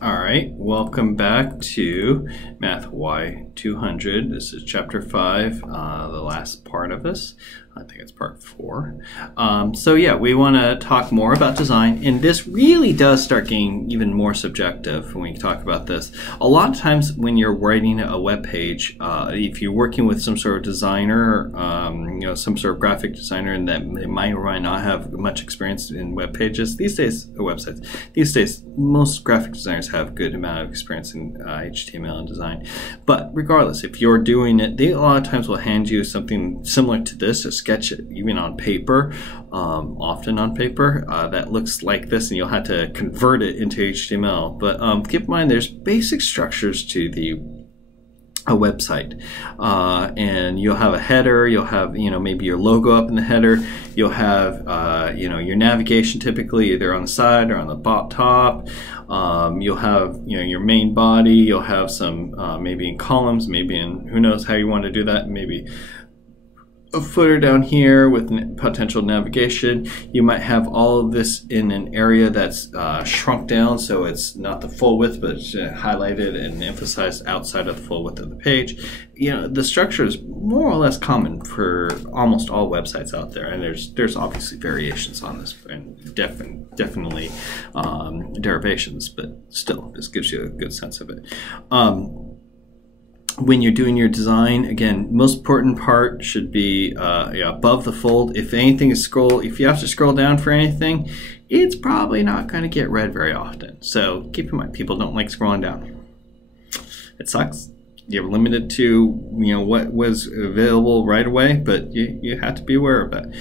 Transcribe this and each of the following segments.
All right, welcome back to MATHY200. This is chapter 5, the last part of this. I think it's part 4. So yeah, we want to talk more about design, and this really does start getting even more subjective when we talk about this. A lot of times when you're writing a web page, if you're working with some sort of designer, some sort of graphic designer, and that they might or might not have much experience in web pages, these days, websites, these days, most graphic designers have a good amount of experience in HTML and design. But regardless, if you're doing it, they a lot of times will hand you something similar to this, a sketch it even on paper, often on paper, that looks like this, and you'll have to convert it into HTML. But keep in mind, there's basic structures to a website, and you'll have a header, you'll have maybe your logo up in the header, you'll have your navigation typically either on the side or on the top, you'll have your main body, you'll have some maybe in columns, maybe in, who knows how you want to do that, maybe a footer down here with potential navigation. You might have all of this in an area that's shrunk down, so it's not the full width, but it's highlighted and emphasized outside of the full width of the page. The structure is more or less common for almost all websites out there, and there's obviously variations on this, and definitely derivations, but still, this gives you a good sense of it. When you're doing your design, again, most important part should be above the fold. If anything is if you have to scroll down for anything, it's probably not going to get read very often. So keep in mind, people don't like scrolling down. It sucks. You're limited to what was available right away, but you have to be aware of that.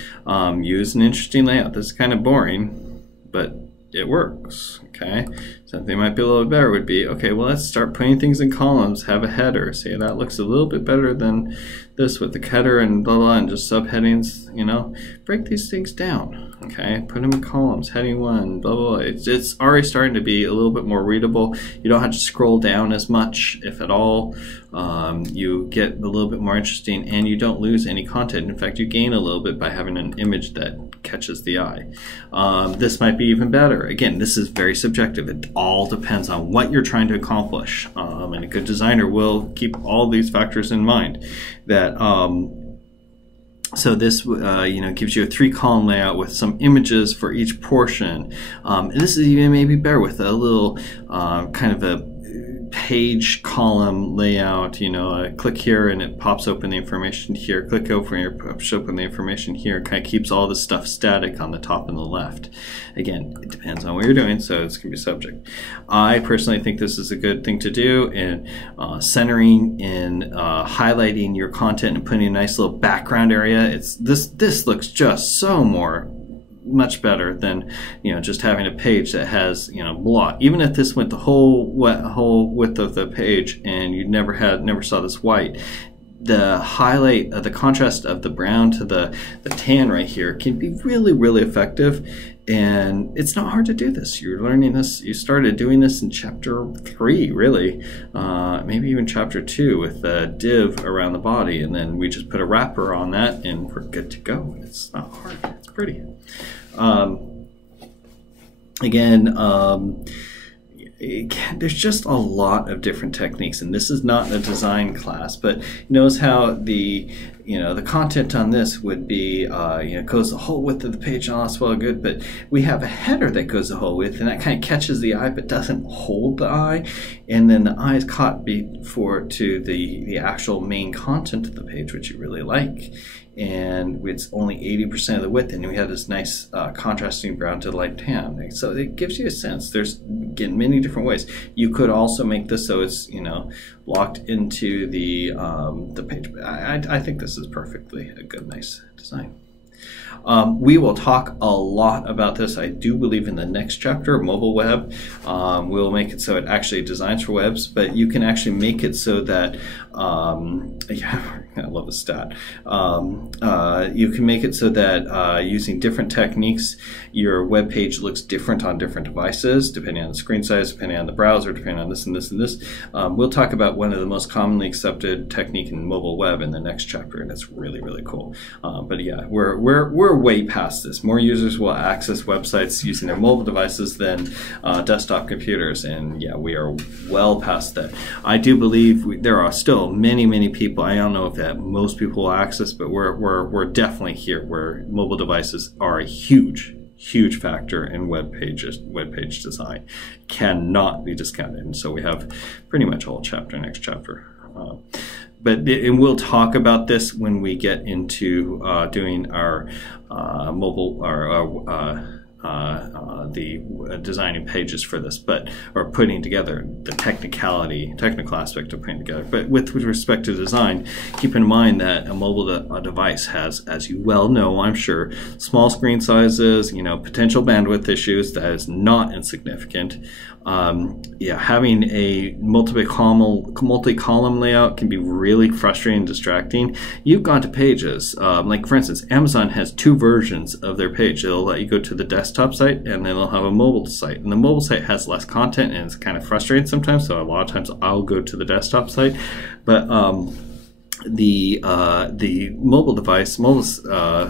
Use an interesting layout. This is kind of boring, but it works. Okay, something might be a little bit better would be, okay, well, let's start putting things in columns, have a header. See, that looks a little bit better than this with the header and blah blah and just subheadings. Break these things down. Okay, put them in columns, heading 1, blah blah blah. It's already starting to be a little bit more readable. You don't have to scroll down as much, if at all. You get a little bit more interesting, and you don't lose any content. In fact, you gain a little bit by having an image that catches the eye. This might be even better. Again, this is very subjective. It all depends on what you're trying to accomplish, and a good designer will keep all these factors in mind. So this gives you a 3-column layout with some images for each portion, and this is even maybe better with a little kind of a page column layout. Click here and it pops open the information here, click over here, pops open the information here. Kind of keeps all this stuff static on the top and the left. Again, it depends on what you're doing, so it's going to be subject. I personally think this is a good thing to do in centering and highlighting your content and putting a nice little background area. This looks just so much better than just having a page that has blot. Even if this went the whole width of the page and you never saw this white, the highlight of the contrast of the brown to the tan right here can be really effective. And it's not hard to do this. You're learning this. You started doing this in chapter 3, really, maybe even chapter 2 with a div around the body, and then we just put a wrapper on that, and we're good to go. It's not hard. It's pretty. There's just a lot of different techniques, and this is not a design class, but notice how the content on this would be goes the whole width of the page, and all that's well and good, but we have a header that goes the whole width, and that kind of catches the eye but doesn't hold the eye, and then the eye is caught before to the actual main content of the page, which you really like, and it's only 80% of the width, and we have this nice contrasting brown to light tan. So it gives you a sense. There's, again, many different ways. You could also make this so it's locked into the page. I think this is perfectly a good, nice design. We will talk a lot about this, I do believe, in the next chapter, mobile web. We'll make it so it actually designs for webs, but you can actually make it so that, yeah, I love the stat. You can make it so that using different techniques, your web page looks different on different devices, depending on the screen size, depending on the browser, depending on this and this and this. We'll talk about one of the most commonly accepted technique in mobile web in the next chapter, and it's really cool. But yeah, we're we're way past this. More users will access websites using their mobile devices than desktop computers, and yeah, we are well past that. I do believe there are still many people. I don't know if that most people will access, but we're definitely here where mobile devices are a huge factor in web page design. Cannot be discounted. And so we have pretty much a whole chapter, next chapter. And we'll talk about this when we get into doing our mobile, the designing pages for this, or putting together the technical aspect of putting together. But with respect to design, keep in mind that a mobile device has, as you well know, I'm sure, small screen sizes, potential bandwidth issues. That is not insignificant. Having a multi-column layout can be really frustrating and distracting. You've gone to pages, like for instance, Amazon has 2 versions of their page. It'll let you go to the desktop site, and then they'll have a mobile site. And the mobile site has less content, and it's kind of frustrating sometimes. So a lot of times I'll go to the desktop site, but the mobile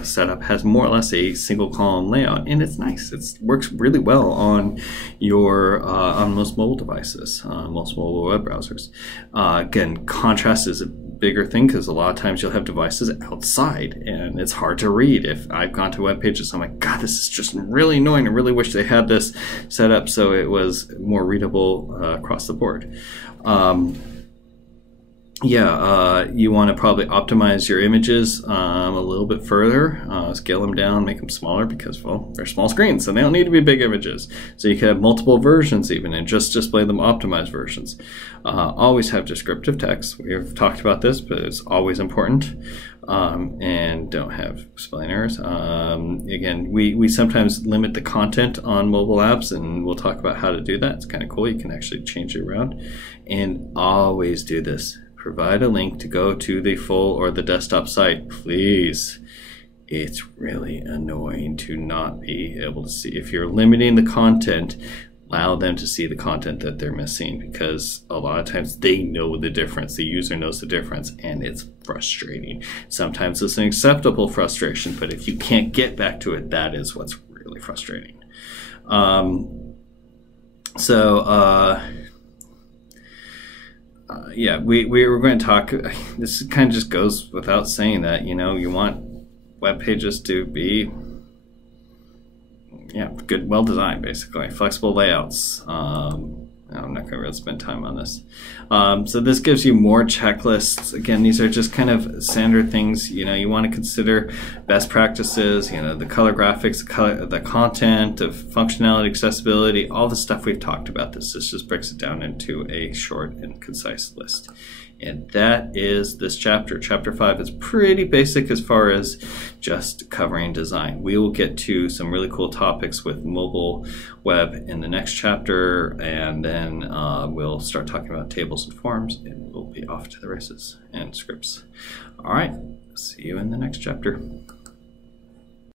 setup has more or less a single column layout, and it's nice. It works really well on your on most mobile devices, most mobile web browsers. Again, contrast is a bigger thing because a lot of times you'll have devices outside and it's hard to read. If I've gone to web pages, I'm like, God, this is just really annoying. I really wish they had this set up so it was more readable across the board. You want to probably optimize your images a little bit further, scale them down, make them smaller because, well, they're small screens and they don't need to be big images. So you could have multiple versions even and just display them optimized versions. Always have descriptive text. We've talked about this, but it's always important. And don't have spelling errors. Again, we sometimes limit the content on mobile apps, and we'll talk about how to do that. It's kind of cool. You can actually change it around. And always do this. Provide a link to go to the full or the desktop site, please. It's really annoying to not be able to see. If you're limiting the content, allow them to see the content that they're missing, because a lot of times they know the difference. The user knows the difference, and it's frustrating. Sometimes it's an acceptable frustration, but if you can't get back to it, that is what's really frustrating. We're going to talk. This kind of just goes without saying that, you want web pages to be good, well designed, basically. Flexible layouts. I'm not going to really spend time on this. So this gives you more checklists. Again, these are just kind of standard things. You want to consider best practices, the color graphics, the content, the functionality, accessibility, all the stuff we've talked about. This just breaks it down into a short and concise list. And that is this chapter. Chapter 5 is pretty basic as far as just covering design. We will get to some really cool topics with mobile web in the next chapter, and then we'll start talking about tables and forms, and we'll be off to the races and scripts. All right, see you in the next chapter.